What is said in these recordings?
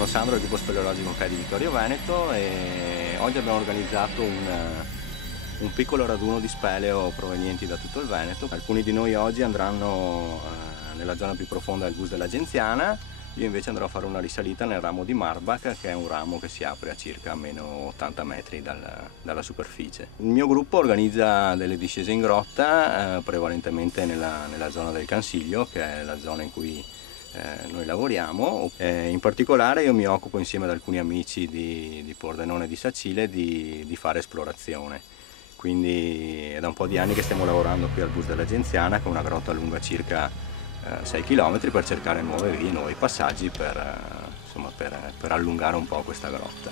sono Sandro del gruppo speleologico CAI di Vittorio Veneto e oggi abbiamo organizzato un piccolo raduno di speleo provenienti da tutto il Veneto. Alcuni di noi oggi andranno nella zona più profonda del Bus della Genziana, io invece andrò a fare una risalita nel ramo di Marbach, che è un ramo che si apre a circa meno 80 metri dalla superficie. Il mio gruppo organizza delle discese in grotta, prevalentemente nella zona del Cansiglio, che è la zona in cui noi lavoriamo. In particolare io mi occupo insieme ad alcuni amici di Pordenone e di Sacile di fare esplorazione. Quindi è da un po' di anni che stiamo lavorando qui al Bus della Genziana, che è una grotta lunga circa 6 km, per cercare nuove vie, nuovi passaggi per allungare un po' questa grotta.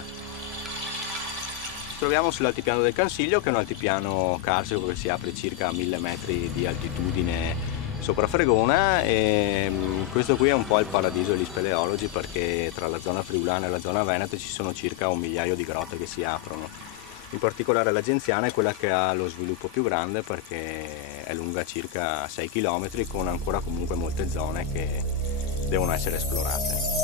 Ci troviamo sull'altipiano del Cansiglio, che è un altipiano carsico che si apre circa a 1000 metri di altitudine sopra Fregona, e questo qui è un po' il paradiso degli speleologi, perché tra la zona friulana e la zona veneta ci sono circa 1 migliaio di grotte che si aprono. In particolare la Genziana è quella che ha lo sviluppo più grande, perché è lunga circa 6 km, con ancora comunque molte zone che devono essere esplorate.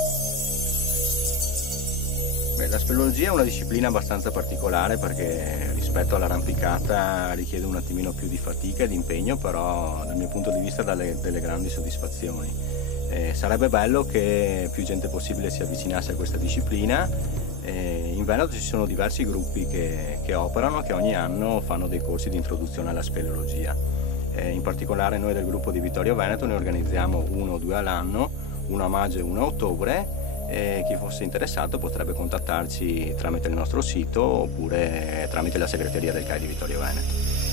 La speleologia è una disciplina abbastanza particolare, perché rispetto all'arrampicata richiede un attimino più di fatica e di impegno, però dal mio punto di vista dà delle grandi soddisfazioni. Sarebbe bello che più gente possibile si avvicinasse a questa disciplina. In Veneto ci sono diversi gruppi che operano, che ogni anno fanno dei corsi di introduzione alla speleologia. In particolare noi del gruppo di Vittorio Veneto ne organizziamo 1 o 2 all'anno, uno a maggio e uno a ottobre, e chi fosse interessato potrebbe contattarci tramite il nostro sito oppure tramite la segreteria del CAI di Vittorio Veneto.